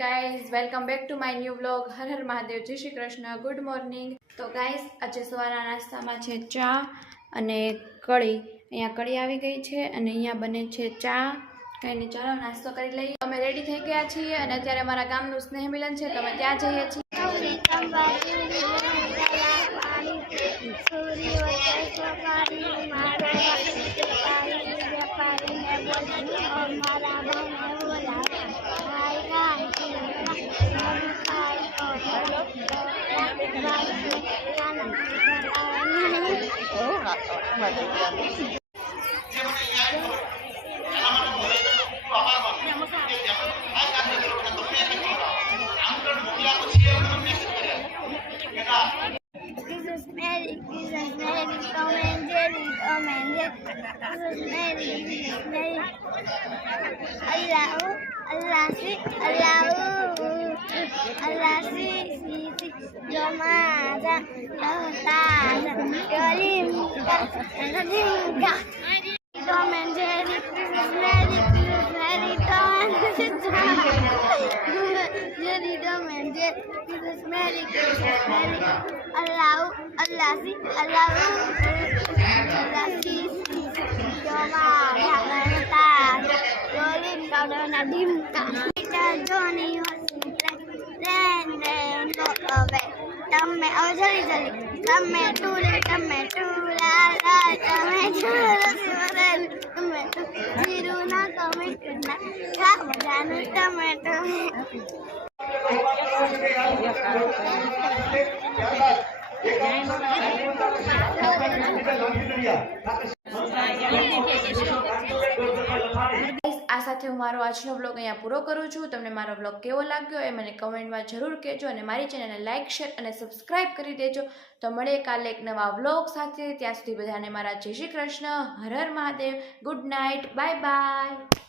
Guys, welcome back to my new vlog. Har Har Mahadev, જય Shri Krishna, good morning. તો guys, આજે સવારના નાસ્તામાં છે ચા અને કઢી. અહીંયા કઢી આવી ગઈ છે અને અહીંયા બને છે ચા. કંઈ નહીં, ચાલો નાસ્તો કરી લઈએ. અમે રેડી થઈ ગયા છીએ અને અત્યારે અમારા ગામનું સ્નેહ મિલન છે તો અમે ત્યાં જઈએ છીએ. આ સાથે હું મારો આજનો બ્લોગ અહીંયા પૂરો કરું છું. તમને મારો બ્લોગ કેવો લાગ્યો એ મને કમેન્ટમાં જરૂર કહેજો અને મારી ચેનલને લાઇક, શેર અને સબસ્ક્રાઇબ કરી દેજો. તો મળીએ કાલે એક નવા બ્લોગ સાથે. ત્યાં સુધી બધાને મારા જય Shri Krishna, Har Har Mahadev, good night, bye by.